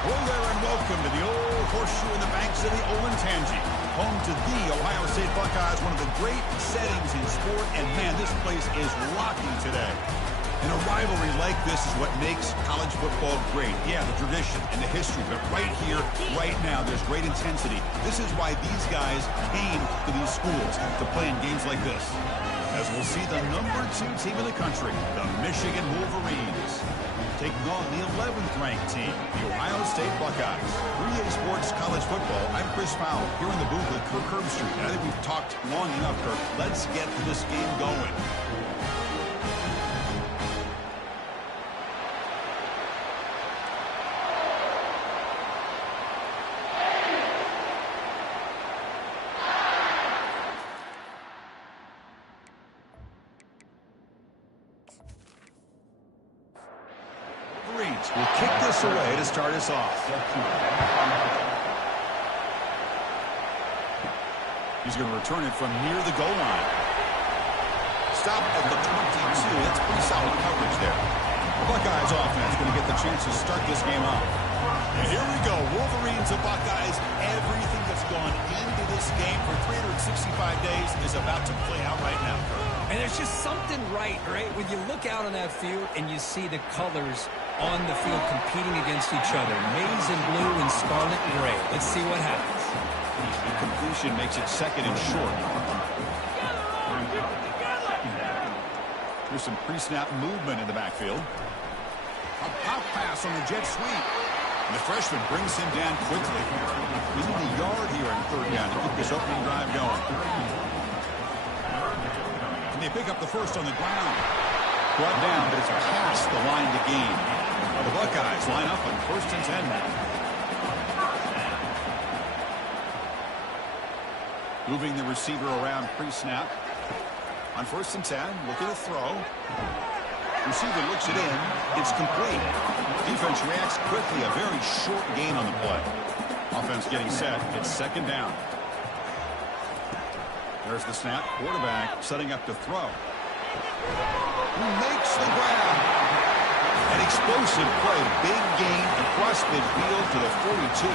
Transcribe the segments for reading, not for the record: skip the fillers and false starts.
Hello there and welcome to the old horseshoe in the banks of the Olentangy, home to the Ohio State Buckeyes, one of the great settings in sport, and man, this place is rocking today. And a rivalry like this is what makes college football great. Yeah, the tradition and the history, but right here, right now, there's great intensity. This is why these guys came to these schools to play in games like this. As we'll see the number 2 team in the country, the Michigan Wolverines, taking on the 11th ranked team, the Ohio State Buckeyes. 3A Sports College Football, I'm Chris Powell, here in the booth with Kirk Herbstreit. I think we've talked long enough, Kirk. Let's get to this game going. Will kick this away to start us off. He's going to return it from near the goal line. Stop at the 22. That's pretty solid coverage there. The Buckeyes offense going to get the chance to start this game off. And here we go. Wolverines and Buckeyes. Everything that's gone into this game for 365 days is about to play out right now. And there's just something right? When you look out on that field and you see the colors on the field competing against each other. Maize and blue and scarlet and gray. Let's see what happens. The completion makes it second and short. Here's some pre-snap movement in the backfield. A pop pass on the jet sweep. And the freshman brings him down quickly. We need a yard here on third down to keep this opening drive going. And they pick up the first on the ground. Brought down, but it's past the line to gain. The Buckeyes line up on 1st and 10 now. Moving the receiver around pre-snap. On 1st and 10, looking to throw. Receiver looks it in. It's complete. Defense reacts quickly. A very short gain on the play. Offense getting set. It's 2nd down. There's the snap. Quarterback setting up to throw. Who makes the grab? An explosive play. Big gain across midfield to the 42.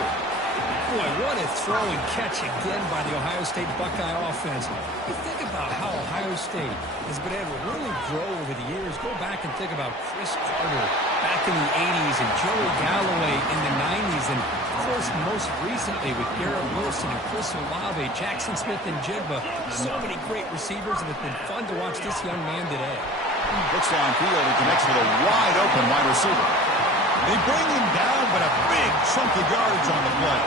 Boy, what a throw and catch again by the Ohio State Buckeye offense. You think about how Ohio State has been able to really grow over the years. Go back and think about Chris Carter back in the 80s and Joey Galloway in the 90s. And, of course, most recently with Garrett Wilson and Chris Olave, Jackson Smith and Jigba. So many great receivers, and it's been fun to watch this young man today. Looks downfield and connects with a wide-open wide receiver. They bring him down, but a big chunk of yardage on the play.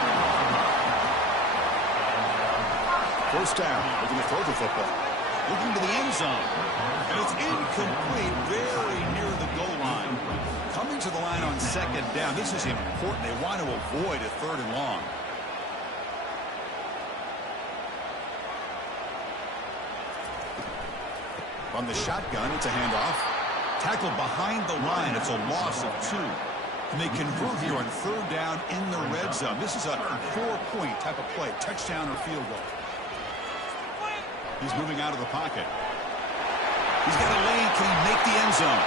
1st down, looking to throw the football. Looking to the end zone. And it's incomplete, very near the goal line. Coming to the line on 2nd down. This is important. They want to avoid a 3rd and long. On the shotgun, it's a handoff. Tackled behind the line. It's a loss of 2. And they convert here on 3rd down in the red zone. This is a 4-point type of play. Touchdown or field goal. He's moving out of the pocket. He's got a lane. Can he make the end zone?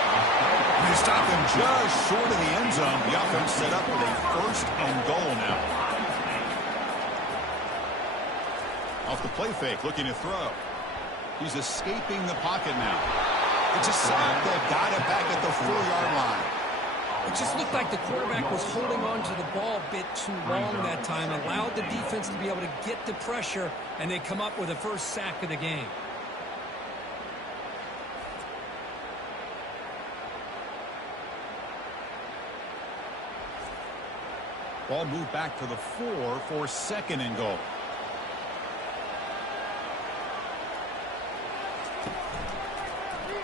They stop him just short of the end zone. The offense set up with a 1st and goal now. Off the play fake, looking to throw. He's escaping the pocket now. It's a sack. They've got it back at the 4-yard line. It just looked like the quarterback was holding on to the ball a bit too long that time, allowed the defense to be able to get the pressure, and they come up with the 1st sack of the game. Ball moved back to the 4 for 2nd and goal.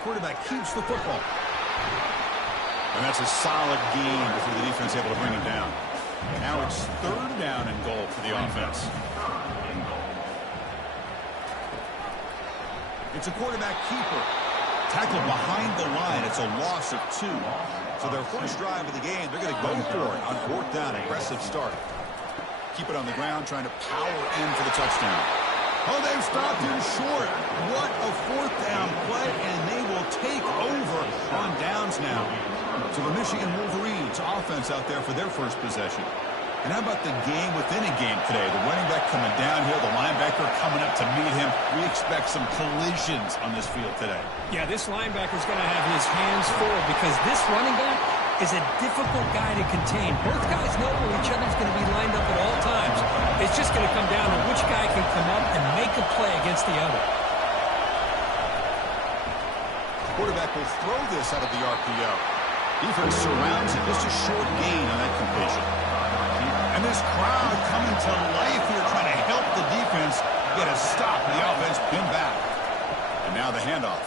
Quarterback keeps the football. And that's a solid gain before the defense able to bring him down. Now it's 3rd down and goal for the offense. It's a quarterback keeper. Tackled behind the line. It's a loss of 2. So their first drive of the game, they're going to go for it on 4th down. Aggressive start. Keep it on the ground, trying to power in for the touchdown. Oh, they've stopped him short. What a 4th down play, and they will take over on downs now. So the Michigan Wolverines huge offense out there for their first possession. And how about the game within a game today? The running back coming downhill, the linebacker coming up to meet him. We expect some collisions on this field today. Yeah, this linebacker's going to have his hands full because this running back is a difficult guy to contain. Both guys know where each other's going to be lined up at all times. It's just going to come down to which guy can come up and make a play against the other. Quarterback will throw this out of the RPO. Defense surrounds it. Just a short gain on that completion. And this crowd coming to life here trying to help the defense get a stop. The offense pinned back. And now the handoff.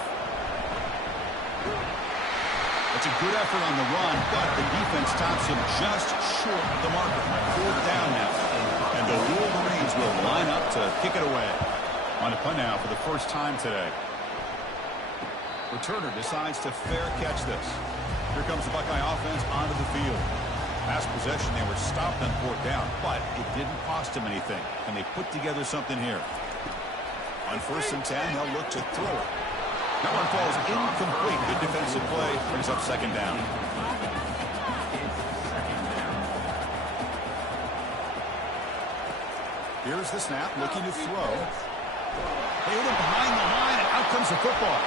It's a good effort on the run, but the defense stops him just short of the marker. 4th down now. And the Wolverines will line up to kick it away. On a punt now for the first time today. Returner decides to fair catch this. Here comes the Buckeye offense onto the field. Last possession, they were stopped on 4th down, but it didn't cost them anything. And they put together something here. On 1st and 10, they'll look to throw it. That one falls incomplete. Good defensive play. Brings up 2nd down. Here's the snap, looking to throw. They hit him behind the line, and out comes the football.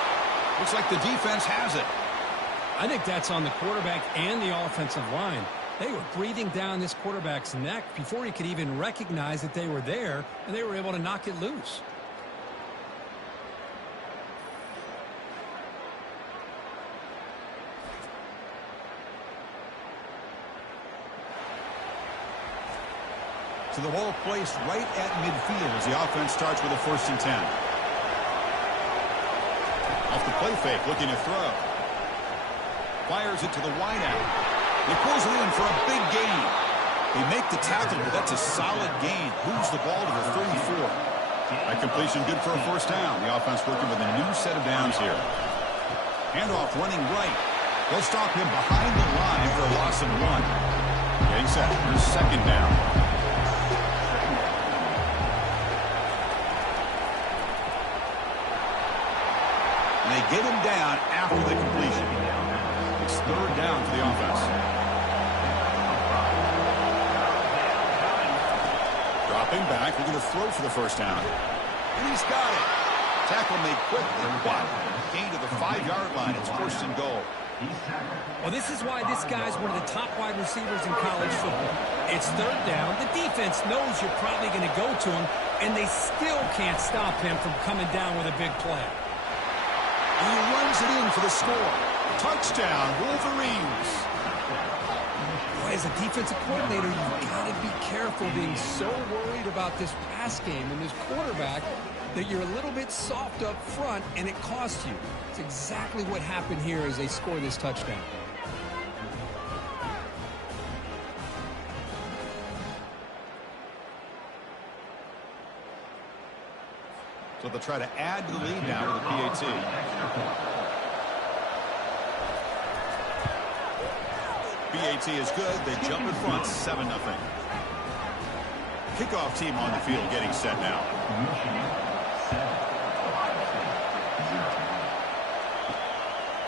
Looks like the defense has it. I think that's on the quarterback and the offensive line. They were breathing down this quarterback's neck before he could even recognize that they were there, and they were able to knock it loose. So the ball placed right at midfield as the offense starts with a 1st and 10. Off the play fake, looking to throw. Fires it to the wideout. He pulls it in for a big gain. They make the tackle, but that's a solid gain. Moves the ball to the 34. That completion good for a 1st down. The offense working with a new set of downs here. Handoff running right. They'll stop him behind the line for a loss of 1. Getting set. Here's 2nd down. And they get him down after the completion. It's 3rd down for the offense. Dropping back, we're going to throw for the 1st down. And he's got it. Tackle made quickly, but gain to the 5-yard line. It's 1st and goal. Well, this is why this guy's one of the top wide receivers in college football. It's 3rd down. The defense knows you're probably going to go to him, and they still can't stop him from coming down with a big play. And he runs it in for the score. Touchdown, Wolverines. Boy, as a defensive coordinator, you've got to be careful being so worried about this pass game and this quarterback that you're a little bit soft up front, and it costs you. It's exactly what happened here as they score this touchdown. So they'll try to add to the lead now with the PAT. PAT is good. They jump in front, 7-0. Kickoff team on the field getting set now.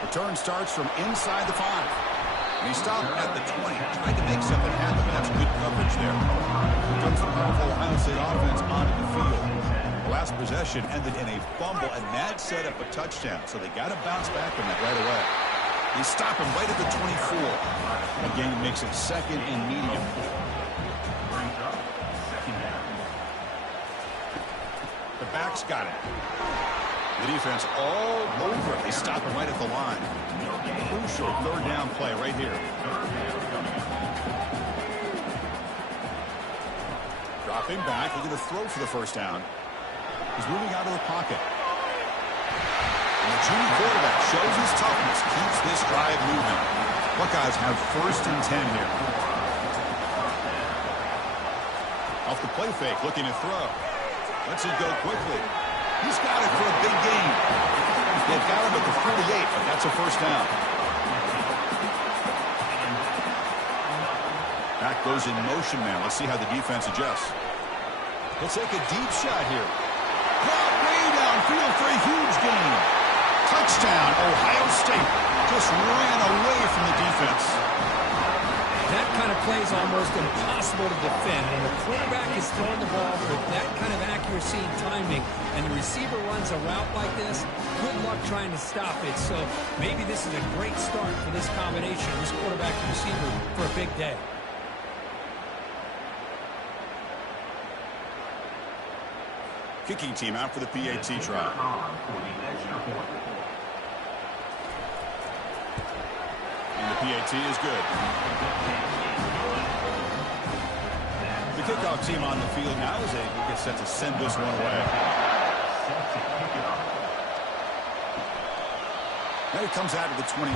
Return starts from inside the 5. And he stopped at the 20. Tried to make something happen, but that's good coverage there. Comes the powerful Ohio State offense onto the field. Last possession ended in a fumble, and that set up a touchdown. So they got to bounce back from that right away. They stop him right at the 24. Again, makes it 2nd and medium. The back's got it. The defense all over it. They stop him right at the line. Crucial 3rd down play right here. Dropping back. We're going to throw for the 1st down. He's moving out of the pocket. And the junior quarterback shows his toughness, keeps this drive moving. Buckeyes have 1st and 10 here. Off the play fake, looking to throw. Lets it go quickly. He's got it for a big gain. They've got him at the 48, but that's a 1st down. Back goes in motion now. Let's see how the defense adjusts. He'll take a deep shot here. Caught way downfield for a huge gain. Touchdown, Ohio State. Just ran away from the defense. That kind of play is almost impossible to defend. When a quarterback is throwing the ball with that kind of accuracy and timing, and the receiver runs a route like this, good luck trying to stop it. So maybe this is a great start for this combination, this quarterback and receiver, for a big day. Kicking team out for the PAT try. And the PAT is good. The kickoff team on the field now as they get set to send this one away. Now he comes out of the 25.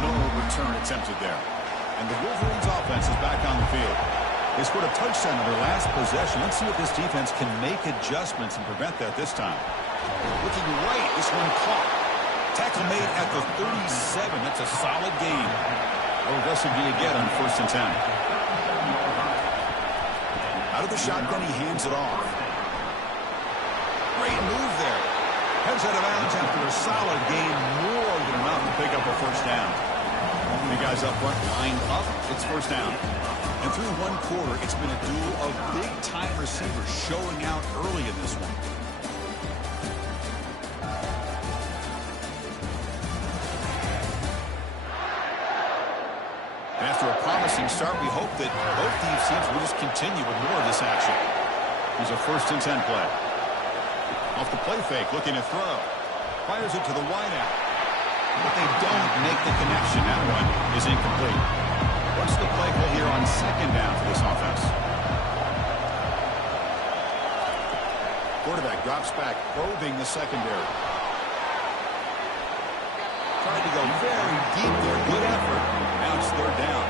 No return attempted there. And the Wolverines offense is back on the field. They scored a touchdown on their last possession. Let's see if this defense can make adjustments and prevent that this time. Looking right, this one caught. Tackle made at the 37. That's a solid gain. How aggressive do you get on 1st and 10? Out of the shotgun, he hands it off. Great move there. Heads out of bounds after a solid gain. More than enough to pick up a 1st down. The guys up front lined up. It's 1st down. And through one quarter, it's been a duel of big-time receivers showing out early in this one. And after a promising start, we hope that both these teams will just continue with more of this action. Here's a 1st and 10 play. Off the play fake, looking to throw. Fires it to the wideout. But they don't make the connection. That one is incomplete. What's the play call here on 2nd down for this offense? Quarterback drops back, probing the secondary. Trying to go very deep there. Good effort. Now it's 3rd down.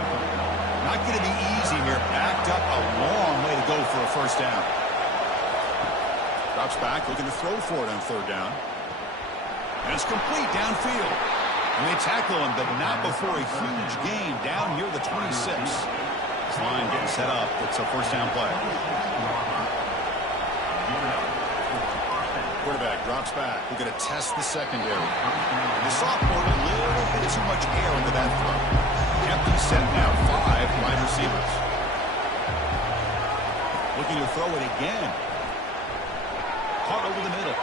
Not going to be easy here. Backed up a long way to go for a 1st down. Drops back, looking to throw for it on 3rd down. And it's complete downfield. And they tackle him, but not before a huge gain down near the 26. This line getting set up. It's a 1st down play. Quarterback drops back. We're going to test the secondary. The sophomore, a little bit too much air into that throw. Empty set now. 5 wide receivers. Looking to throw it again. Caught over the middle.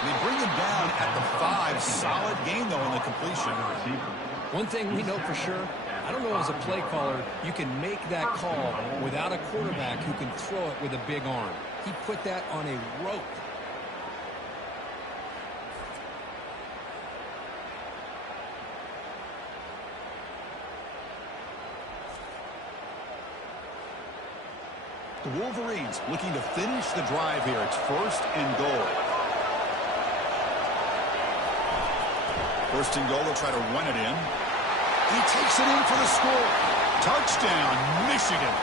They bring him down at the 5. Solid gain, though, in the completion. One thing we know for sure, I don't know as a play caller, you can make that call without a quarterback who can throw it with a big arm. He put that on a rope. The Wolverines looking to finish the drive here. It's 1st and goal. 1st and goal, they'll try to run it in. He takes it in for the score. Touchdown, Michigan.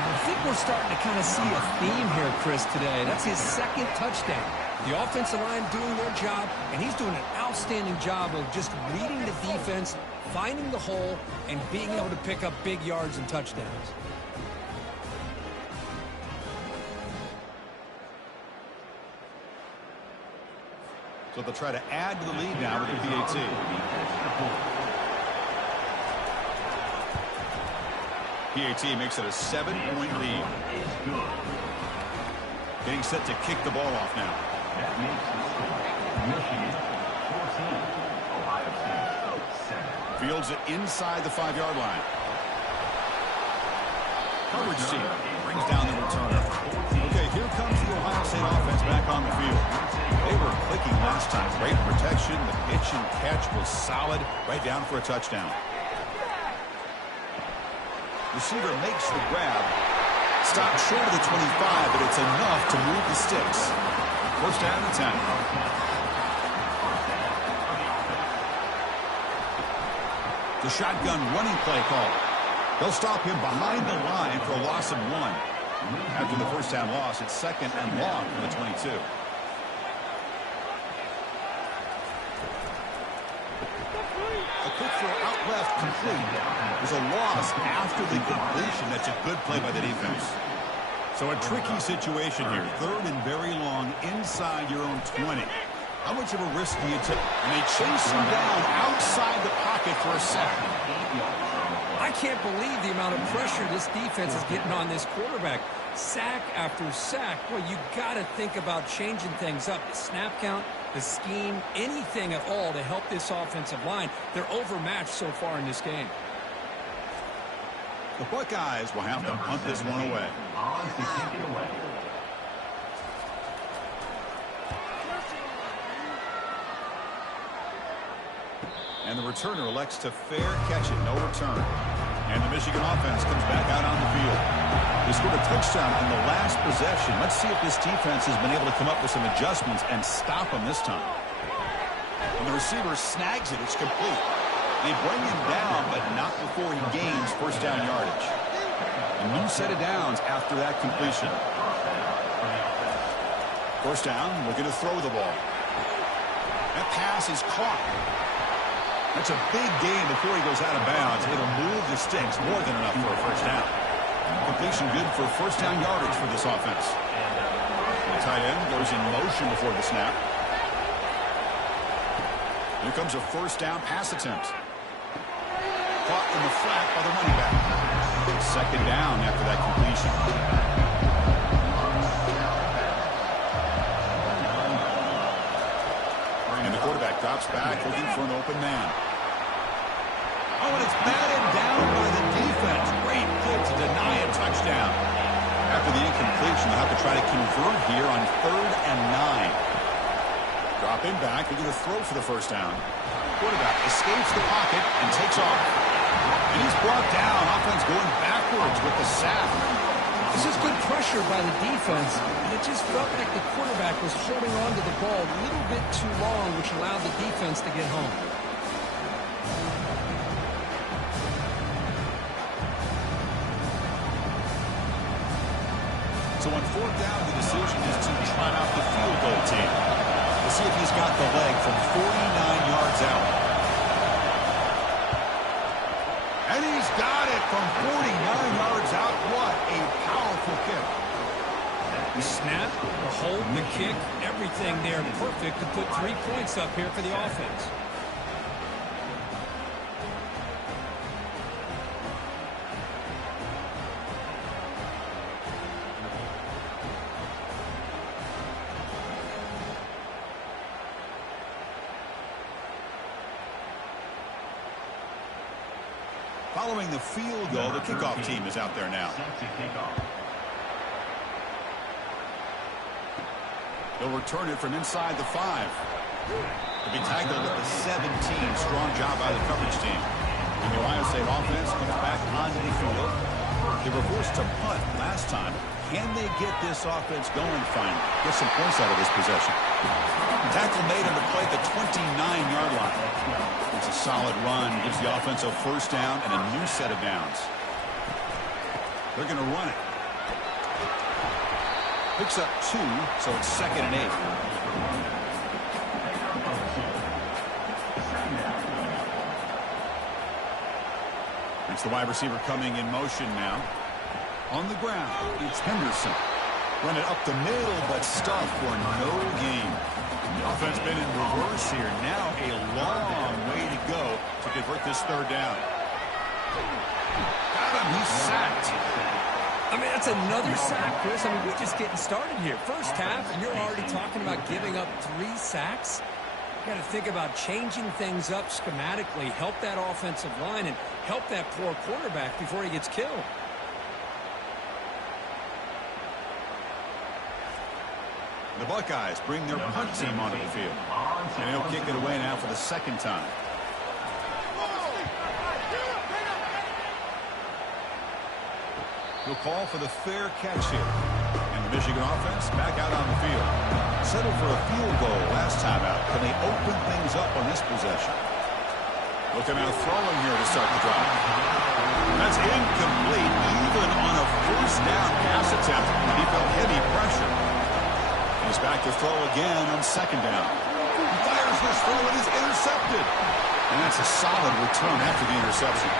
I think we're starting to kind of see a theme here, Chris, today. That's his 2nd touchdown. The offensive line doing their job, and he's doing an outstanding job of just reading the defense, finding the hole, and being able to pick up big yards and touchdowns. So they'll try to add to the lead now with the PAT. PAT makes it a 7-point lead. Getting set to kick the ball off now. Fields it inside the 5-yard line. Coverage team brings down the returner. Okay, here comes the Ohio State offense back on the field. They were clicking last time. Great protection. The pitch and catch was solid. Right down for a touchdown. Receiver makes the grab. Stopped short of the 25, but it's enough to move the sticks. 1st down and 10. The shotgun running play call. They'll stop him behind the line for a loss of 1. After the 1st down loss, it's 2nd and long from the 22. A quick throw out left, complete. There's a loss after the completion. That's a good play by the defense. So a tricky situation here. 3rd and very long inside your own 20. How much of a risk do you take? And they chase him down outside the pocket for a sack. I can't believe the amount of pressure this defense is getting on this quarterback. Sack after sack. Well, you got to think about changing things up. The snap count, the scheme, anything at all to help this offensive line. They're overmatched so far in this game. The Buckeyes will have to punt this one away. And the returner elects to fair catch it, no return. And the Michigan offense comes back out on the field. They scored a touchdown in the last possession. Let's see if this defense has been able to come up with some adjustments and stop them this time. And the receiver snags it. It's complete. They bring him down, but not before he gains first down yardage. A new set of downs after that completion. First down, looking to throw the ball. That pass is caught. That's a big gain before he goes out of bounds. It'll move the sticks more than enough for a first down. Completion good for first down yardage for this offense. The tight end goes in motion before the snap. Here comes a first down pass attempt. Caught in the flat by the running back. Second down after that completion. And the quarterback drops back looking for an open man. Oh, and it's batted down by the defense. Great good to deny a touchdown. After the incompletion, they'll have to try to convert here on 3rd and 9. Dropping back, looking to throw for the first down. Quarterback escapes the pocket and takes off. And he's brought down. Offense going backwards with the sack. This is good pressure by the defense, and it just felt like the quarterback was holding on to the ball a little bit too long, which allowed the defense to get home. So on 4th down, the decision is to try out the field goal team. We'll see if he's got the leg from 49 yards out. And he's got it from 49 yards out. What a powerful kick. The snap, the hold, the kick, everything there perfect to put 3 points up here for the offense. Following the field goal, the kickoff team is out there now. They'll return it from inside the 5. To be tackled at the 17. Strong job by the coverage team. And the Ohio State offense comes back onto the field. They were forced to punt last time. Can they get this offense going finally? Get some points out of this possession. Tackle made on the play at the 29-yard line. It's a solid run. Gives the offense a first down and a new set of downs. They're going to run it. Picks up 2, so it's 2nd and 8. It's the wide receiver coming in motion now. On the ground, it's Henderson. Run it up the middle, but stuffed for no gain. The offense been in reverse here. Now a long way to go to convert this 3rd down. Got him. He's sacked. I mean, that's another sack, Chris. I mean, we're just getting started here. First half, and you're already talking about giving up 3 sacks. You got to think about changing things up schematically, help that offensive line, and help that poor quarterback before he gets killed. The Buckeyes bring their punt team onto the field. And he'll kick it away now for the 2nd time. He'll call for the fair catch here. And the Michigan offense back out on the field. Settled for a field goal last time out. Can they open things up on this possession? Looking out throwing here to start the drive. That's incomplete. Even on a first down pass attempt, he felt heavy pressure. He's back to throw again on 2nd down. He fires this throw and is intercepted. And that's a solid return after the interception.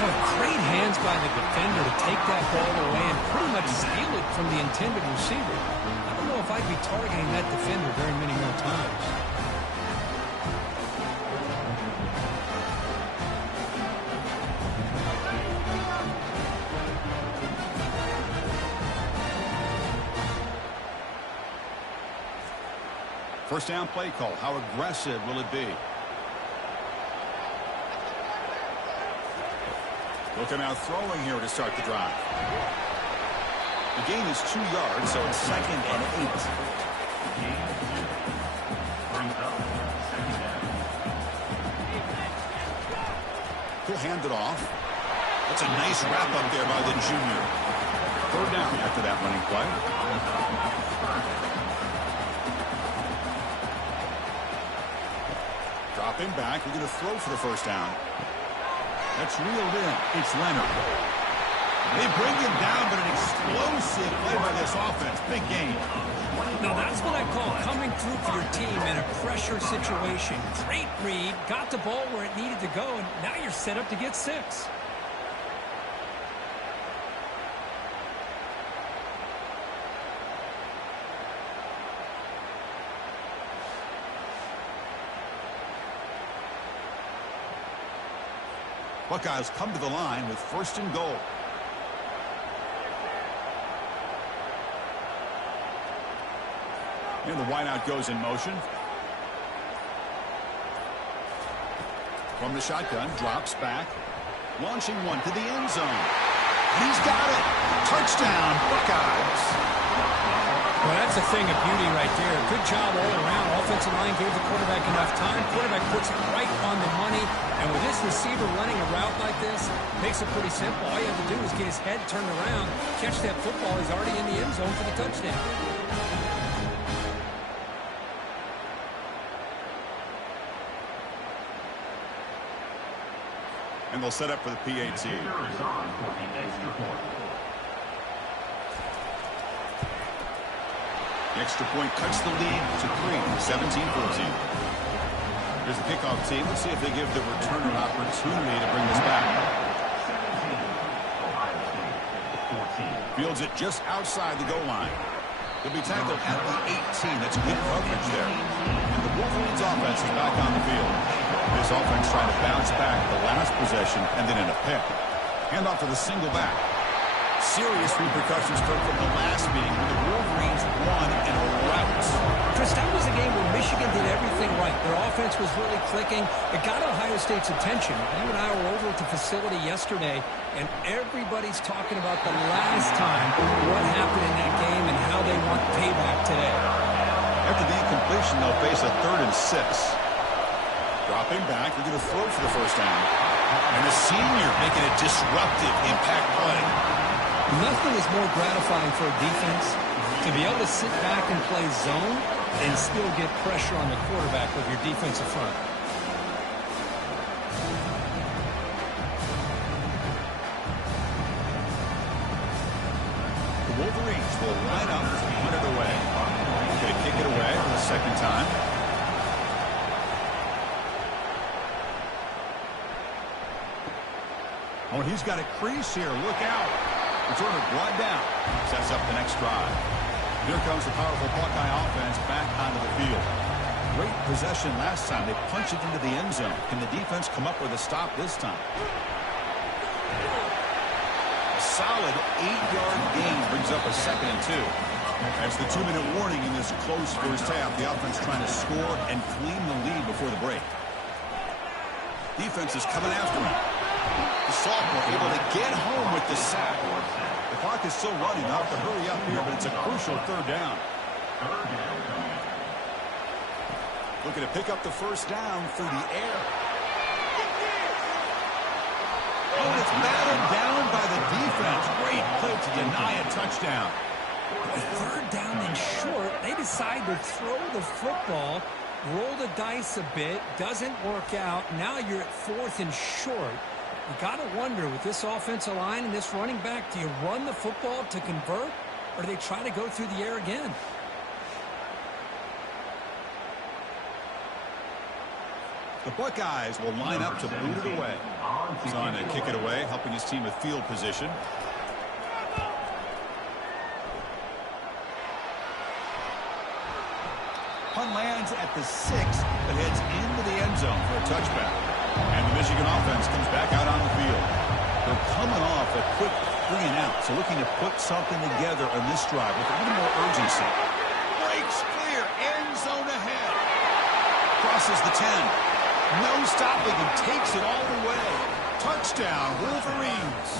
Oh, great hands by the defender to take that ball away and pretty much steal it from the intended receiver. I don't know if I'd be targeting that defender very many more times. First down play call. How aggressive will it be? Looking out throwing here to start the drive. The gain is 2 yards, so it's 2nd and 8. He'll hand it off. That's a nice wrap up there by the junior. 3rd down after that running play. Dropping back. We're going to throw for the first down. That's reeled in. It's Leonard. They bring him down, but an explosive play by this offense. Big game. Now that's what I call coming through for your team in a pressure situation. Great read, got the ball where it needed to go, and now you're set up to get 6. Buckeyes come to the line with 1st and goal. And the wideout goes in motion. From the shotgun, drops back. Launching one to the end zone. He's got it. Touchdown, Buckeyes. Well, that's a thing of beauty right there. Good job all around. Offensive line gave the quarterback enough time. Quarterback puts it right on the money. And with this receiver running a route like this, makes it pretty simple. All you have to do is get his head turned around, catch that football. He's already in the end zone for the touchdown. And they'll set up for the PAT. The extra point cuts the lead to 3, 17-14. Here's the kickoff team. Let's see if they give the returner an opportunity to bring this back. Fields it just outside the goal line. He'll be tackled at the 18. That's good coverage there. And the Wolverines offense is back on the field. This offense trying to bounce back the last possession and then in a pick. Hand off to the single back. Serious repercussions from the last meeting when the Wolverines won in a rout. Chris, that was a game where Michigan did everything right. Their offense was really clicking. It got Ohio State's attention. You and I were over at the facility yesterday, and everybody's talking about the last time, what happened in that game, and how they want payback today. After the incompletion, they'll face a 3rd and 6. Dropping back, they're going to throw for the first down. And the senior making a disruptive impact play. Nothing is more gratifying for a defense to be able to sit back and play zone and still get pressure on the quarterback with your defensive front. The Wolverines will line up to put it away. Going to kick it away for the 2nd time. Oh, and he's got a crease here. Look out. Returner brought down. Sets up the next drive. Here comes the powerful Buckeye offense back onto the field. Great possession last time. They punched it into the end zone. Can the defense come up with a stop this time? A solid 8-yard gain brings up a 2nd and 2. That's the 2-minute warning in this close first half. The offense trying to score and clean the lead before the break. Defense is coming after him. The sophomore able to get home with the sack. The clock is still running. They'll have to hurry up here, but it's a crucial 3rd down. Looking to pick up the first down through the air. Oh, it's battered down by the defense. Great play to deny a touchdown. 3rd down and short. They decide to throw the football, roll the dice a bit, doesn't work out. Now you're at 4th and short. You got to wonder, with this offensive line and this running back, do you run the football to convert, or do they try to go through the air again? The Buckeyes will line up to boot it away. He's on to kick it away, helping his team with field position. Punt lands at the 6, but heads into the end zone for a touchback. And the Michigan offense comes back out on the field. They're coming off a quick 3 and out, so looking to put something together on this drive with a little more urgency. Breaks clear, end zone ahead. crosses the 10. No stopping him. Takes it all the way. Touchdown, Wolverines.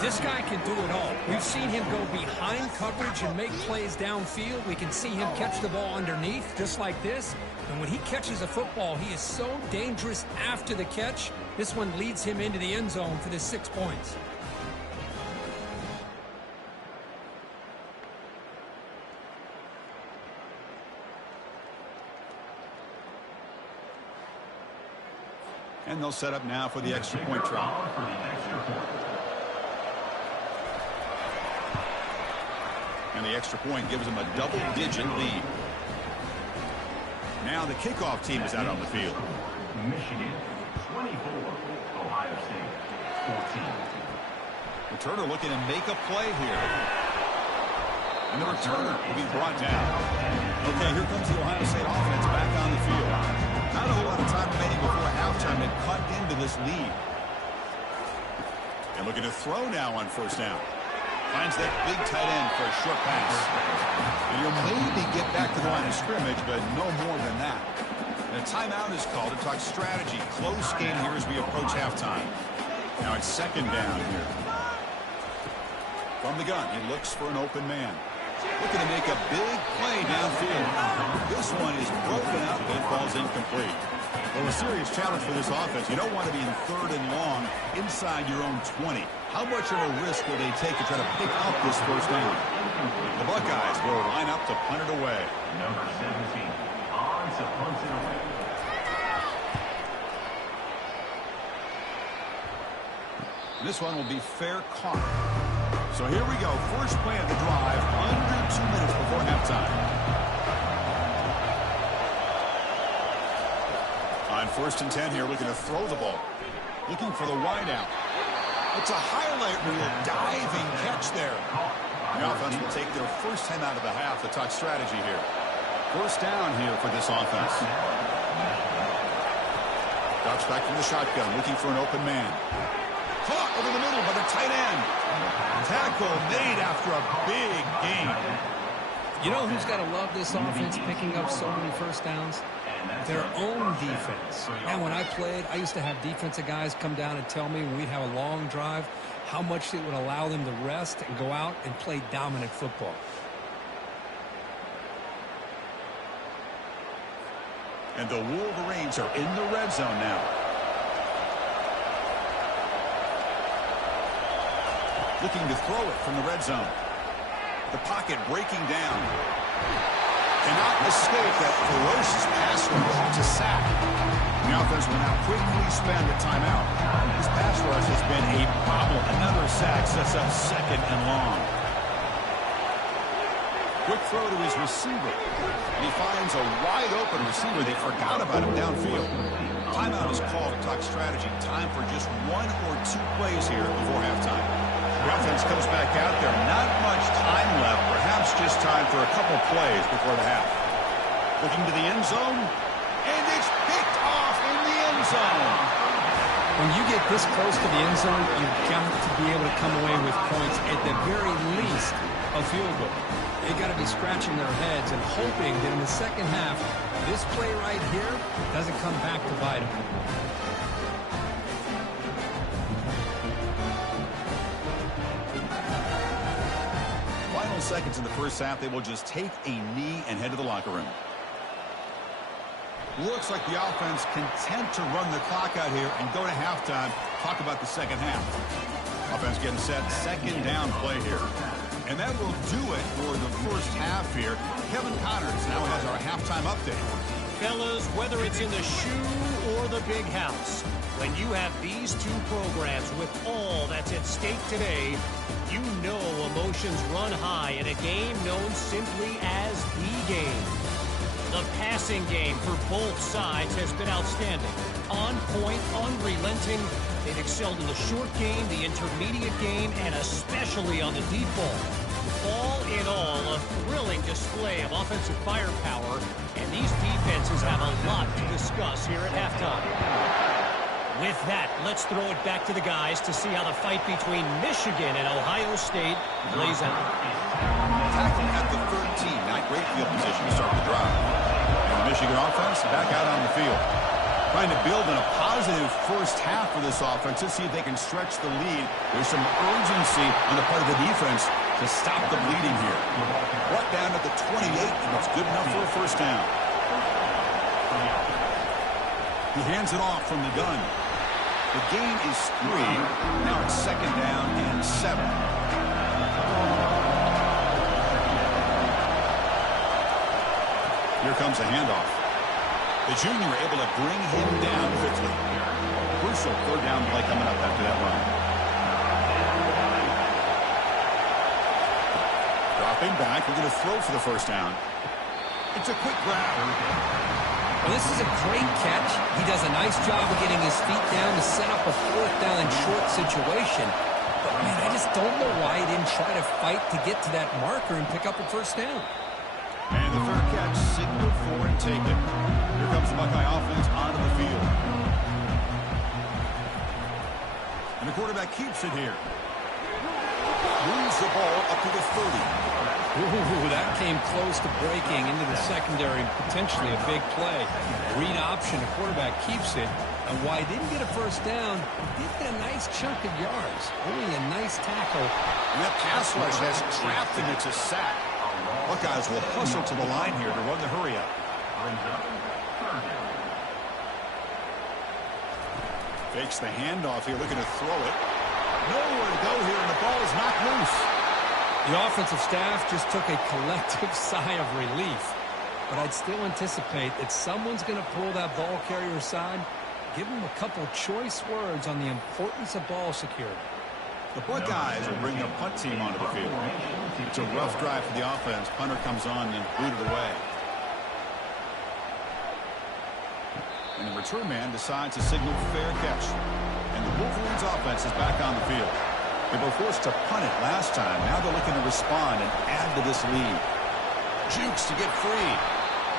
This guy can do it all. We've seen him go behind coverage and make plays downfield. We can see him catch the ball underneath, just like this. And when he catches a football, he is so dangerous after the catch. This one leads him into the end zone for the 6 points. And they'll set up now for the extra point try. And the extra point gives them a double-digit lead. Now the kickoff team is out on the field. Michigan 24, Ohio State 14. Returner looking to make a play here. And the returner will be brought down. Okay, here comes the Ohio State offense back on the field. Not a whole lot of time remaining before halftime to cut into this lead. And looking to throw now on first down. Finds that big tight end for a short pass. And he'll maybe get back to the line of scrimmage, but no more than that. And a timeout is called to talk strategy. Close game here as we approach halftime. Now it's second down here. From the gun, he looks for an open man. Looking to make a big play downfield. This one is broken up and falls incomplete. Well, a serious challenge for this offense. You don't want to be in third and long inside your own 20. How much of a risk will they take to try to pick up this first down? The Buckeyes will line up to punt it away. Number 17 on to punt it away. This one will be fair caught. So here we go. First play of the drive under 2 minutes before halftime. On first and 10 here, looking to throw the ball. Looking for the wide out. It's a highlight reel diving catch there. The offense will take their first time out of the half to talk strategy here. First down here for this offense. Drops back from the shotgun, looking for an open man. Caught over the middle by the tight end. Tackle made after a big gain. You know who's got to love this offense picking up so many first downs? Their own defense. And when I played, I used to have defensive guys come down and tell me when we'd have a long drive how much it would allow them to rest and go out and play dominant football. And the Wolverines are in the red zone now. Looking to throw it from the red zone. The pocket breaking down. Cannot escape that ferocious pass rush to sack. The offense will now quickly spend a timeout. This pass rush has been a problem. Another sack sets up second and long. Quick throw to his receiver. He finds a wide open receiver. They forgot about him downfield. Timeout is called to talk strategy. Time for just 1 or 2 plays here before halftime. The offense comes back out there. Not much time left. Perhaps just time for a couple plays before the half. Looking to the end zone. And it's picked off in the end zone. When you get this close to the end zone, you've got to be able to come away with points, at the very least, a field goal. They've got to be scratching their heads and hoping that in the second half, this play right here doesn't come back to bite them. Final seconds in the first half, they will just take a knee and head to the locker room. Looks like the offense content to run the clock out here and go to halftime. Talk about the second half. Offense getting set, second down play here. And that will do it for the first half here. Kevin Connors now has our halftime update. Fellas, whether it's in the shoe or the big house, when you have these two programs with all that's at stake today, you know emotions run high in a game known simply as the game. The passing game for both sides has been outstanding. On point, unrelenting. They've excelled in the short game, the intermediate game, and especially on the deep ball. All in all, a thrilling display of offensive firepower, and these defenses have a lot to discuss here at halftime. With that, let's throw it back to the guys to see how the fight between Michigan and Ohio State plays out. Tackling at the 13, not great field position to start the drive. And Michigan offense back out on the field. Trying to build in a positive first half for this offense. Let's see if they can stretch the lead. There's some urgency on the part of the defense to stop the bleeding here. Brought down at the 28, and it's good enough for a first down. He hands it off from the gun. The gain is 3. Now it's second down and 7. Here comes a handoff. The junior able to bring him down quickly. Crucial third down play coming up after that run. Dropping back. We're going to throw for the first down. It's a quick grab. Well, this is a great catch. He does a nice job of getting his feet down to set up a fourth down and short situation. But, man, I just don't know why he didn't try to fight to get to that marker and pick up a first down. And the fair catch signaled for and taken. Here comes the Buckeye offense onto the field. And the quarterback keeps it here. Moves the ball up to the 30. Ooh, that came close to breaking into the secondary, potentially a big play. Read option, the quarterback keeps it. And while he didn't get a first down, he did get a nice chunk of yards. Only a nice tackle. And that pass rush has trapped him. It's a sack. Buckeyes will hustle to the line here to run the hurry up. Fakes the handoff here, looking to throw it. Nowhere to go here, and the ball is knocked loose. The offensive staff just took a collective sigh of relief. But I'd still anticipate that someone's going to pull that ball carrier aside, give him a couple choice words on the importance of ball security. The Buckeyes will bring the punt team onto the field. It's a rough drive for the offense. Punter comes on and booted away. And the return man decides to signal fair catch. And the Wolverines offense is back on the field. They were forced to punt it last time. Now they're looking to respond and add to this lead. Jukes to get free.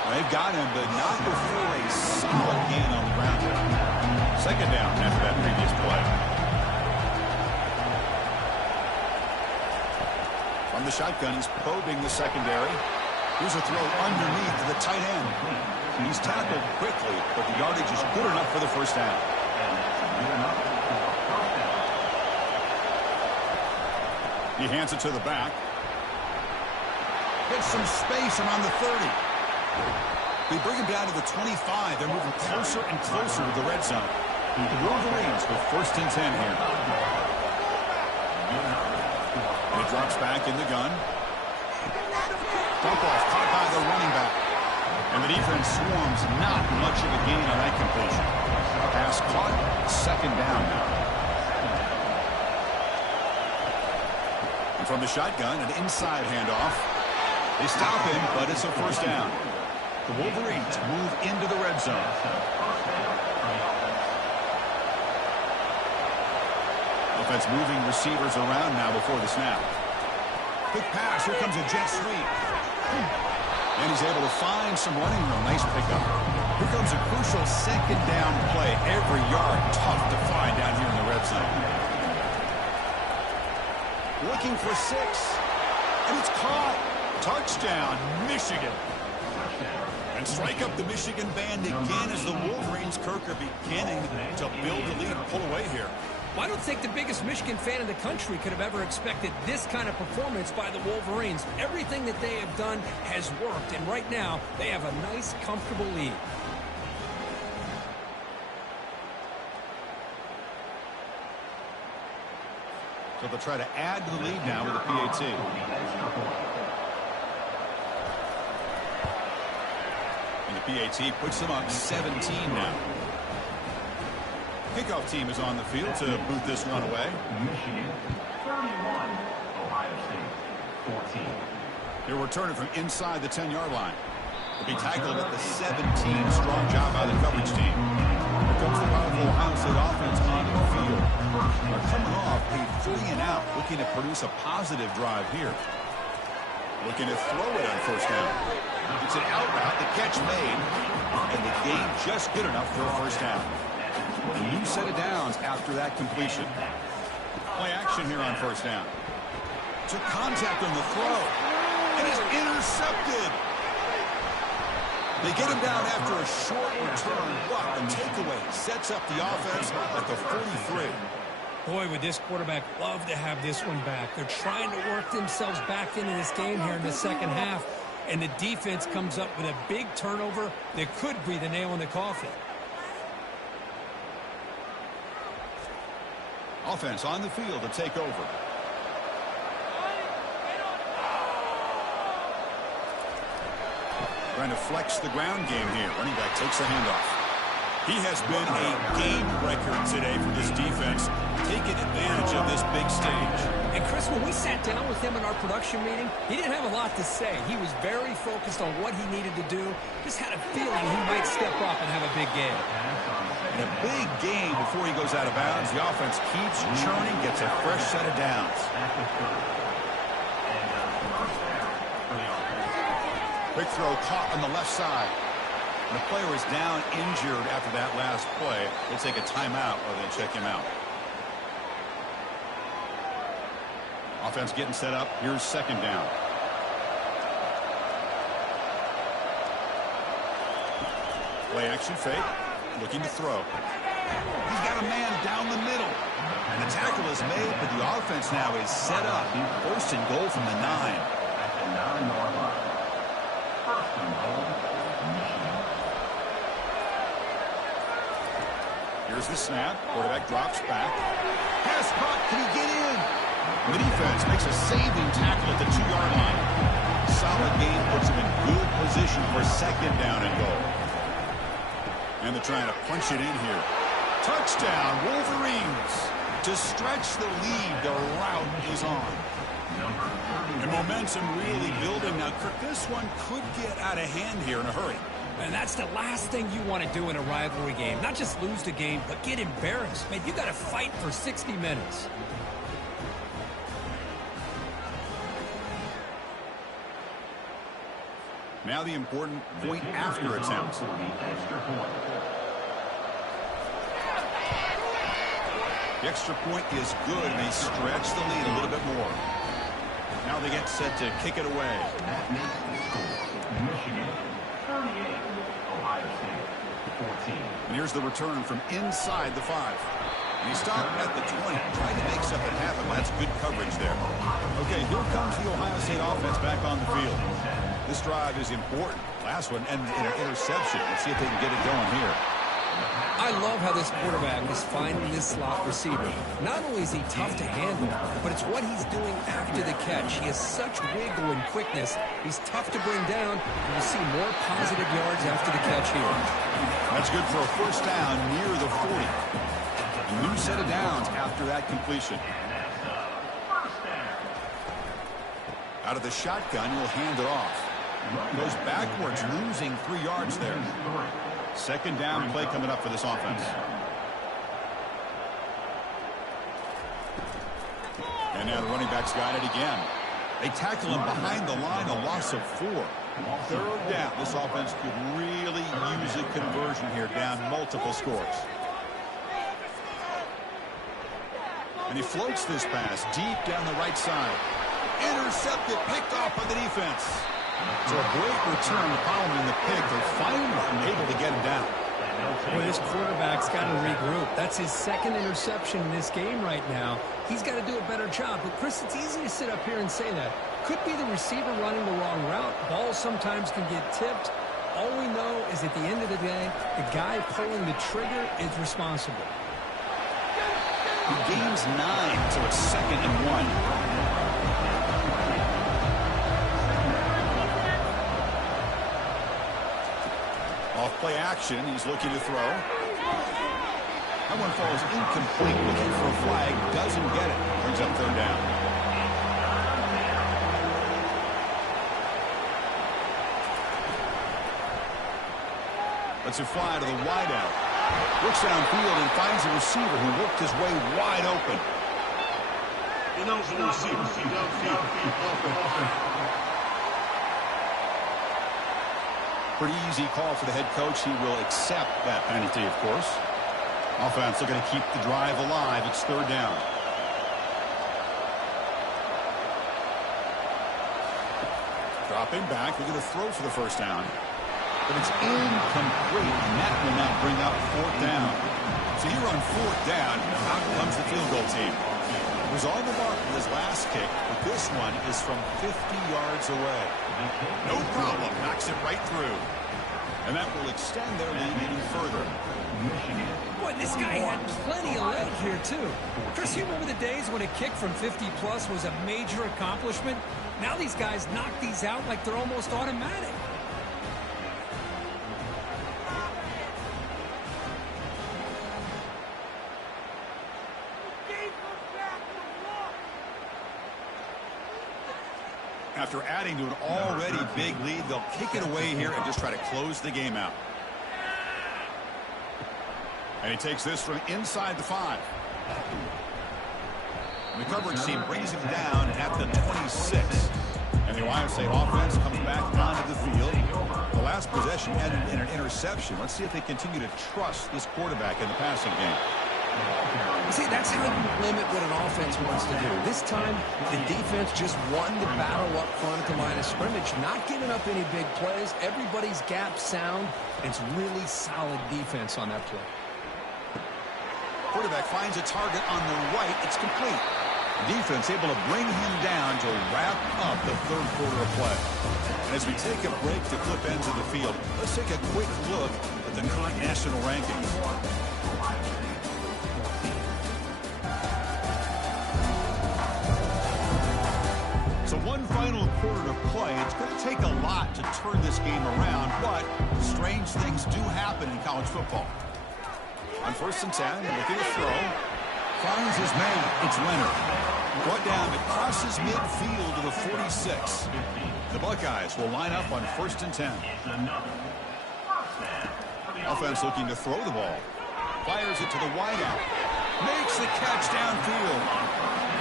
Well, they've got him, but not before a solid gain on the ground. Second down after that previous play. From the shotgun, he's probing the secondary. Here's a throw underneath to the tight end. He's tackled quickly, but the yardage is good enough for the first down. He hands it to the back. Gets some space around the 30. They bring him down to the 25. They're moving closer and closer to the red zone. The Wolverines with first and 10 here. And he drops back in the gun. Dump off caught by the running back. And the defense swarms not much of a gain on that completion. Pass caught, second down now. And from the shotgun, an inside handoff. They stop him, but it's a first down. The Wolverines move into the red zone. Offense moving receivers around now before the snap. Quick pass. Here comes a jet sweep. And he's able to find some running room. Nice pickup. Here comes a crucial second down play. Every yard tough to find down here in the red zone. Looking for 6. And it's caught. Touchdown, Michigan. And strike up the Michigan band again as the Wolverines, Kirk, are beginning to build the lead and pull away here. Well, I don't think the biggest Michigan fan in the country could have ever expected this kind of performance by the Wolverines. Everything that they have done has worked, and right now they have a nice, comfortable lead. So they'll try to add to the lead now with a PAT. And the PAT puts them up 17 now. Kickoff team is on the field to boot this one away. Michigan 31, Ohio State 14. They're returning from inside the 10-yard line. They'll be tackled at the 17. Strong job by the coverage team. Here comes the powerful Ohio State offense onto the field. They're coming off a 3-and-out, looking to produce a positive drive here. Looking to throw it on first down. It's an out route, the catch made, and the gain just good enough for a first down. A new set of downs after that completion. Play action here on first down. Took contact on the throw. And is intercepted. They get him down after a short return, but the takeaway sets up the offense at the 43. Boy, would this quarterback love to have this one back. They're trying to work themselves back into this game here in the second half, and the defense comes up with a big turnover that could be the nail in the coffin. Offense on the field to take over. Trying to flex the ground game here. Running back takes the handoff. He has been a game wrecker today for this defense, taking advantage of this big stage. And Chris, when we sat down with him in our production meeting, he didn't have a lot to say. He was very focused on what he needed to do. Just had a feeling he might step up and have a big game. In a big game before he goes out of bounds, the offense keeps churning, gets a fresh set of downs. Quick throw caught on the left side. The player is down injured after that last play. They'll take a timeout or they'll check him out. Offense getting set up. Here's second down. Play action fake. Looking to throw. He's got a man down the middle. And the tackle is made, but the offense now is set up. First and goal from the 9. At the 9-yard line. First and goal, Michigan. Here's the snap. Quarterback drops back. Pass caught. Can he get in? The defense makes a saving tackle at the 2-yard line. Solid game puts him in good position for second down and goal. And they're trying to punch it in here. Touchdown, Wolverines. To stretch the lead, the route is on. And momentum really building. Now, Kirk, this one could get out of hand here in a hurry. And that's the last thing you want to do in a rivalry game. Not just lose the game, but get embarrassed. Man, you got to fight for 60 minutes. Now the important point after attempt. The extra point is good, and they stretch the lead a little bit more. Now they get set to kick it away. That makes the score Michigan 38, Ohio State 14. And here's the return from inside the 5. And he stopped at the 20, trying to make something happen. That's good coverage there. Okay, here comes the Ohio State offense back on the field. This drive is important. Last one ended in an interception. Let's see if they can get it going here. I love how this quarterback is finding this slot receiver. Not only is he tough to handle, but it's what he's doing after the catch. He has such wiggle and quickness. He's tough to bring down. And we'll see more positive yards after the catch here. That's good for a first down near the 40. A new set of downs after that completion. Out of the shotgun, he'll hand it off. Goes backwards, losing 3 yards there. Second down play coming up for this offense. And now the running back's got it again. They tackle him behind the line, a loss of 4. Third down. This offense could really use a conversion here, down multiple scores. And he floats this pass deep down the right side. Intercepted, picked off by the defense. So a great return following the pick. They're finally able to get him down. Well, this quarterback's got to regroup. That's his second interception in this game right now. He's got to do a better job. But, Chris, it's easy to sit up here and say that. Could be the receiver running the wrong route. Balls sometimes can get tipped. All we know is at the end of the day, the guy pulling the trigger is responsible. He gains 9, so it's second and 1. Off play action, he's looking to throw. That one falls incomplete, looking for a flag, doesn't get it. Brings up third down. Lets it fly to the wideout. Looks downfield and finds a receiver who worked his way wide open. Pretty easy call for the head coach. He will accept that penalty, of course. Offense looking to keep the drive alive. It's third down. Dropping back. Looking to throw for the first down. but it's incomplete, and that will now bring up fourth down. So here on fourth down, out comes the field goal team. It was on the mark with his last kick, but this one is from 50 yards away. No problem, knocks it right through. And that will extend their lead even further. Boy, this guy had plenty of leg here, too. Chris, you remember the days when a kick from 50-plus was a major accomplishment? Now these guys knock these out like they're almost automatic. After adding to an already big lead, they'll kick it away here and just try to close the game out. And he takes this from inside the 5. And the coverage team brings him down at the 26. And the Ohio State offense comes back onto the field. The last possession ended in an interception. Let's see if they continue to trust this quarterback in the passing game. See, that's how you limit what an offense wants to do. This time, the defense just won the battle up front at the line of scrimmage, not giving up any big plays. Everybody's gap sound. It's really solid defense on that play. Quarterback finds a target on the right. It's complete. Defense able to bring him down to wrap up the third quarter of play. And as we take a break to flip ends of the field, let's take a quick look at the current national rankings. So one final quarter to play. It's going to take a lot to turn this game around, but strange things do happen in college football. On 1st and 10, looking to throw. Finds his man. It's Leonard. Brought down. It crosses midfield to the 46. The Buckeyes will line up on 1st and 10. Offense looking to throw the ball. Fires it to the wideout. Makes the catch downfield.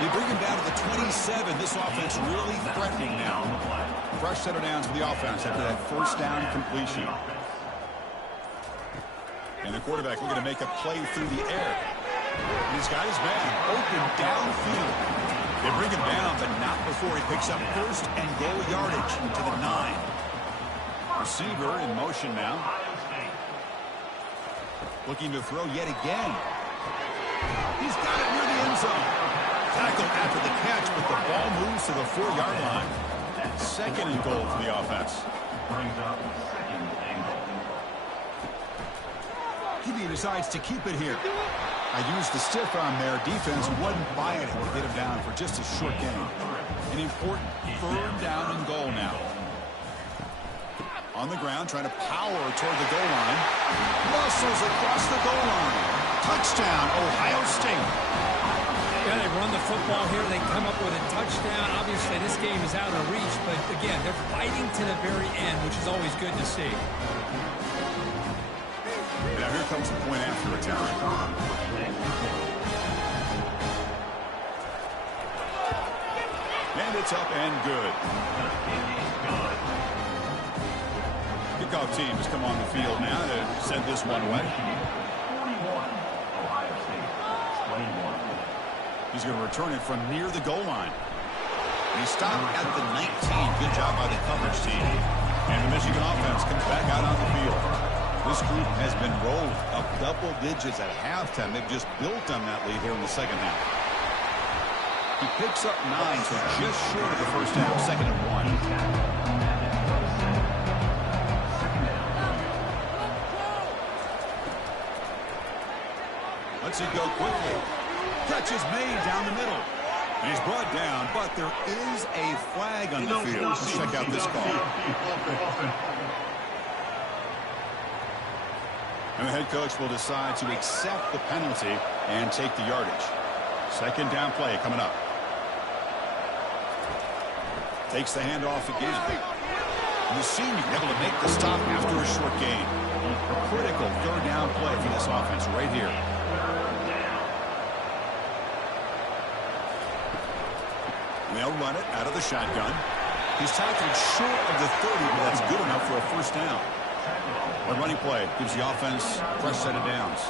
They bring him down to the 27. This offense really threatening now. Fresh set of downs for the offense after that first down completion. And the quarterback looking to make a play through the air. And he's got his man open downfield. They bring him down, but not before he picks up first and goal yardage to the 9. Receiver in motion now. Looking to throw yet again. He's got it near the end zone. Tackled after the catch, but the ball moves to the 4-yard line. 2nd and goal for the offense. Brings up 2nd and goal. He decides to keep it here. I used the stiff arm there. Defense wasn't buying it to get him down for just a short gain. An important 3rd down and goal now. On the ground, trying to power toward the goal line. Muscles across the goal line. Touchdown, Ohio State. Yeah, they run the football here. They come up with a touchdown. Obviously, this game is out of reach, but again, they're fighting to the very end, which is always good to see. Now here comes the point after attack. And it's up and good. Kickoff team has come on the field now to send this one away. 41, Ohio State, 21. He's going to return it from near the goal line. And he stopped at the 19. Good job by the coverage team. And the Michigan offense comes back out on the field. This group has been rolled up double digits at halftime. They've just built on that lead here in the second half. He picks up 9, so just short of the first down. 2nd and 1. Lets it go quickly. Catch is made down the middle. And he's brought down, but there is a flag on the field. Let's check out this call. And the head coach will decide to accept the penalty and take the yardage. 2nd down play coming up. Takes the handoff again. And the senior able to make the stop after a short gain. A critical 3rd down play for this offense right here. They'll run it out of the shotgun. He's tackled short of the 30, but that's good enough for a first down. A running play gives the offense fresh set of downs.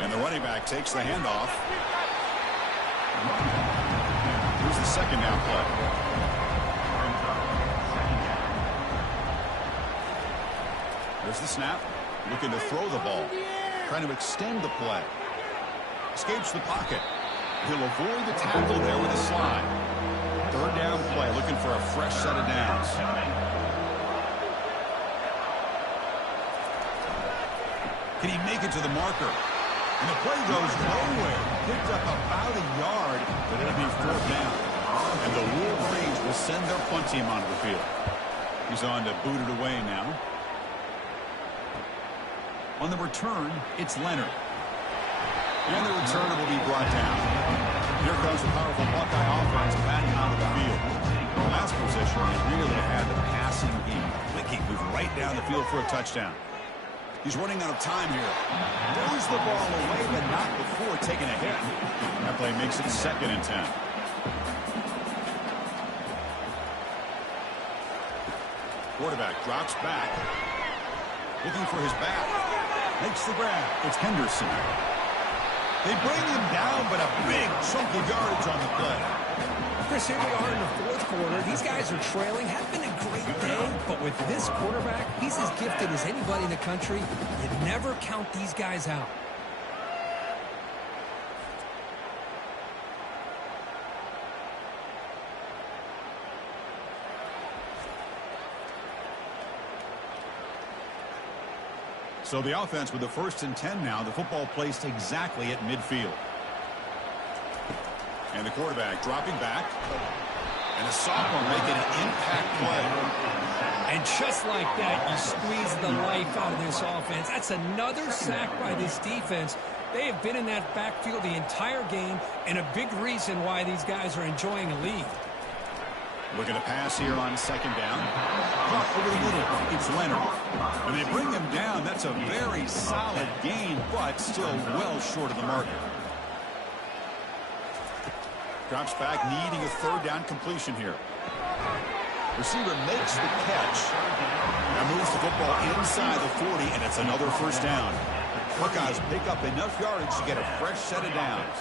And the running back takes the handoff. Here's the 2nd down play. There's the snap. Looking to throw the ball. Trying to extend the play. Escapes the pocket. He'll avoid the tackle there with a slide. Third down play. Looking for a fresh set of downs. Can he make it to the marker? And the play goes nowhere. Picked up about a yard, but it'll be fourth down. And the Wolverines will send their punt team onto the field. He's on to boot it away now. On the return, it's Leonard. And the returner will be brought down. Here comes the powerful Buckeye offense back onto the field. The last position, they really had the passing game. Licky moved right down the field for a touchdown. He's running out of time here. Throws the ball away, but not before taking a hit. That play makes it 2nd and 10. Quarterback drops back. Looking for his back. Makes the grab. It's Henderson. They bring him down, but a big chunk of yardage on the play. Chris, here we are in the fourth quarter. These guys are trailing. Had been a great day, but with this quarterback, he's as gifted as anybody in the country. You never count these guys out. So the offense with the 1st and 10 now. The football placed exactly at midfield. And the quarterback dropping back. And a sophomore making an impact play. And just like that, you squeeze the life out of this offense. That's another sack by this defense. They have been in that backfield the entire game, and a big reason why these guys are enjoying a lead. Looking to pass here on 2nd down. Caught over the middle. It's Leonard. When they bring him down, that's a very solid gain, but still well short of the marker. Drops back, needing a 3rd down completion here. Receiver makes the catch. Now moves the football inside the 40, and it's another 1st down. Buckeyes pick up enough yardage to get a fresh set of downs.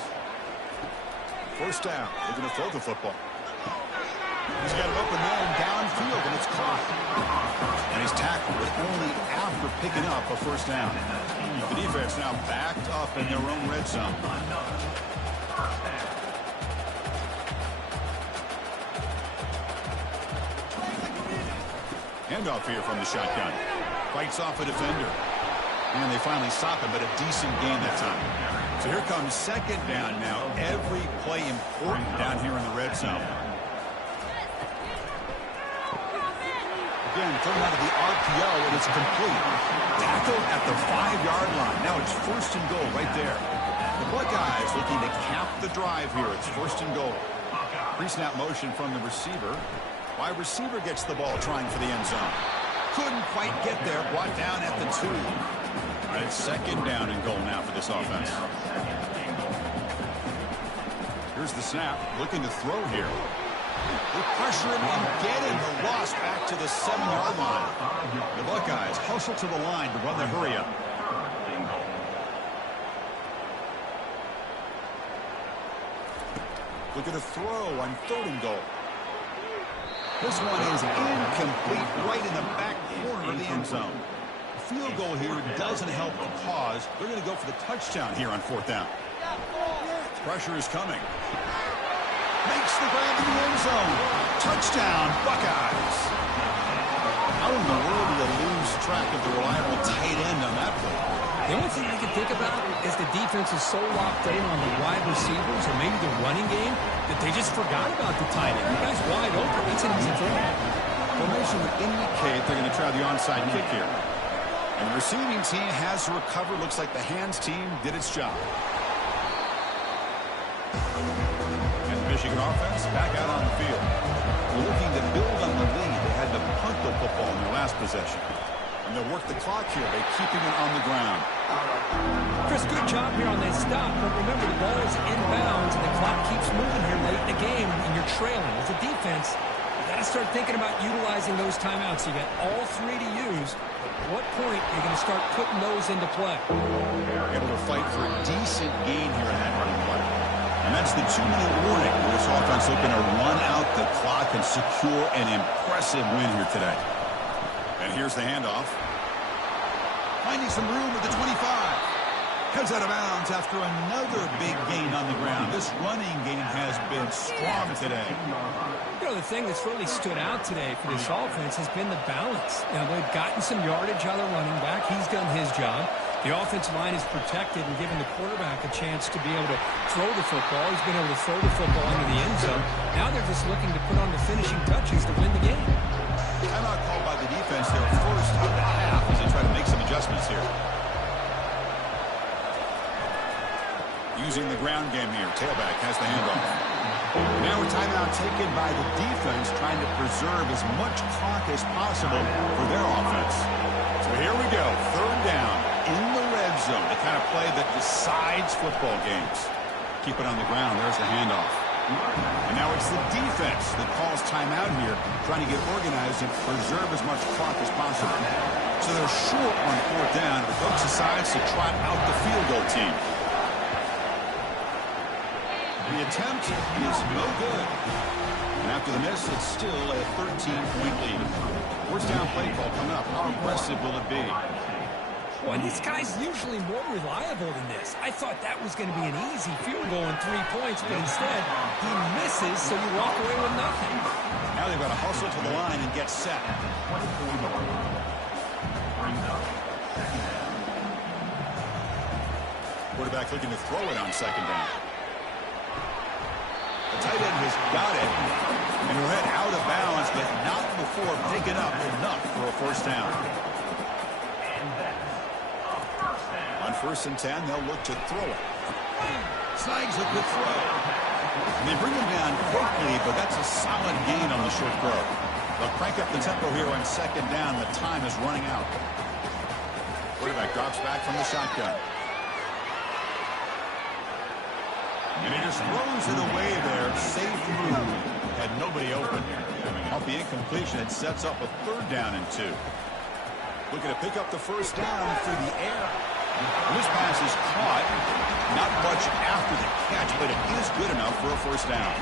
1st down. Looking to throw the football. He's got it open man downfield, and it's caught. And he's tackled, but only after picking up a 1st down. The defense now backed up in their own red zone. Handoff here from the shotgun. Fights off a defender. And they finally stop him, but a decent gain that time. So here comes 2nd down now. Every play important down here in the red zone. Again, thrown out of the RPO, and it's complete. Tackled at the 5-yard line. Now it's 1st and goal right there. The Buckeyes looking to cap the drive here. It's 1st and goal. Pre-snap motion from the receiver. Wide receiver gets the ball trying for the end zone. Couldn't quite get there. Brought down at the 2. All right, 2nd down and goal now for this offense. Here's the snap. Looking to throw here. They pressure him and get him. The loss back to the 7-yard line. The Buckeyes hustle to the line to run the hurry up. Looking to throw on 3rd and goal. This one is incomplete right in the back corner of the end zone. A field goal here doesn't help the cause. They're going to go for the touchdown here on 4th down. Pressure is coming. Makes the grab in the end zone. Touchdown, Buckeyes. How in the world do they lose track of the reliable tight end on that play? The only thing I can think about is the defense is so locked in on the wide receivers or maybe the running game that they just forgot about the tight end. The guy's wide open. That's an easy throw. Formation would indicate they're going to try the onside kick here. And the receiving team has to recover. Looks like the hands team did its job. And the Michigan offense back out on the field. They're looking to build on the lead. They had to punt the football in their last possession. And they'll work the clock here by keeping it on the ground. Chris, good job here on that stop. But remember, the ball is inbounds, and the clock keeps moving here late in the game, and you're trailing. As a defense, you got to start thinking about utilizing those timeouts. You got all 3 to use. At what point are you going to start putting those into play? Able to fight for a decent gain here in that running play. And that's the 2-minute warning. This offense looking to run out the clock and secure an impressive win here today. And here's the handoff. finding some room at the 25. Heads out of bounds after another big gain on the ground. This running game has been strong today. You know, the thing that's really stood out today for this offense has been the balance. Now, they've gotten some yardage out of the running back. He's done his job. The offensive line is protected and given the quarterback a chance to be able to throw the football. He's been able to throw the football into the end zone. Now they're just looking to put on the finishing touches to win the game. Timeout called by the defense there first of the half as they try to make some adjustments here. Using the ground game here. Tailback has the handoff. Now a timeout taken by the defense, trying to preserve as much clock as possible for their offense. So here we go. Third down in the red zone. The kind of play that decides football games. Keep it on the ground. There's the handoff. And now it's the defense that calls timeout here, trying to get organized and preserve as much clock as possible. So they're short on fourth down. The coach decides to trot out the field goal team. The attempt is no good. And after the miss, it's still a 13-point lead. First down play call coming up. How impressive will it be? Well, this guy's usually more reliable than this. I thought that was going to be an easy field goal and 3 points, but instead, he misses, so you walk away with nothing. Now they've got to hustle to the line and get set. Quarterback looking to throw it on second down. The tight end has got it, and he'll head out of bounds, but not before picking up enough for a first down. On 1st and 10, they'll look to throw it. Snags a good throw. And they bring him down quickly, but that's a solid gain on the short throw. They'll crank up the tempo here on second down. The time is running out. Quarterback drops back from the shotgun. And he just throws it away there. Safe move. Had nobody open. Off the incompletion, it sets up a third down and 2. Looking to pick up the first down through the air. And this pass is caught. Not much after the catch, but it is good enough for a first down.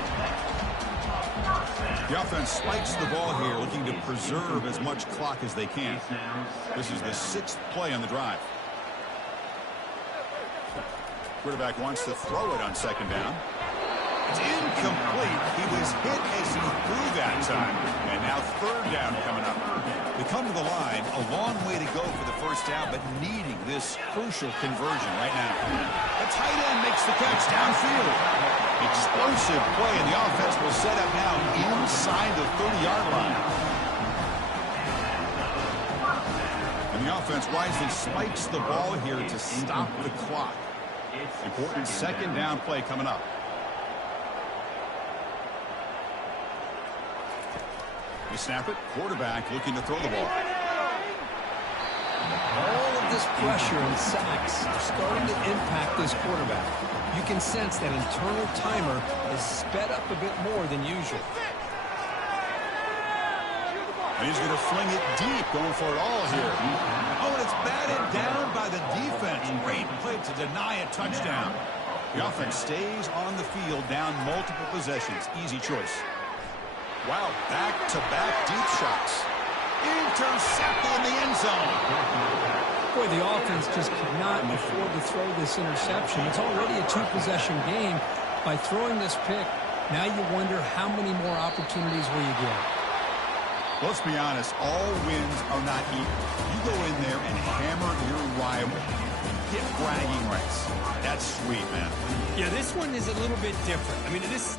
The offense spikes the ball here, looking to preserve as much clock as they can. This is the 6th play on the drive. Quarterback wants to throw it on second down. It's incomplete. He was hit as he threw that time. And now third down coming up. They come to the line, a long way to go for the first down, but needing this crucial conversion right now. The tight end makes the catch downfield. Explosive play, and the offense will set up now inside the 30-yard line. And the offense wisely spikes the ball here to stop the clock. Important second down play coming up. They snap it. Quarterback looking to throw the ball. All of this pressure and sacks are starting to impact this quarterback. You can sense that internal timer is sped up a bit more than usual. And he's going to fling it deep, going for it all here. Oh, and it's batted down by the defense. Great play to deny a touchdown. The offense stays on the field, down multiple possessions. Easy choice. Wow, back-to-back deep shots. Intercepted in the end zone. Boy, the offense just could not afford to throw this interception. It's already a 2-possession game. By throwing this pick, now you wonder how many more opportunities will you get. Let's be honest, all wins are not equal. You go in there and hammer your rival. Get bragging rights. That's sweet, man. Yeah, this one is a little bit different. I mean, this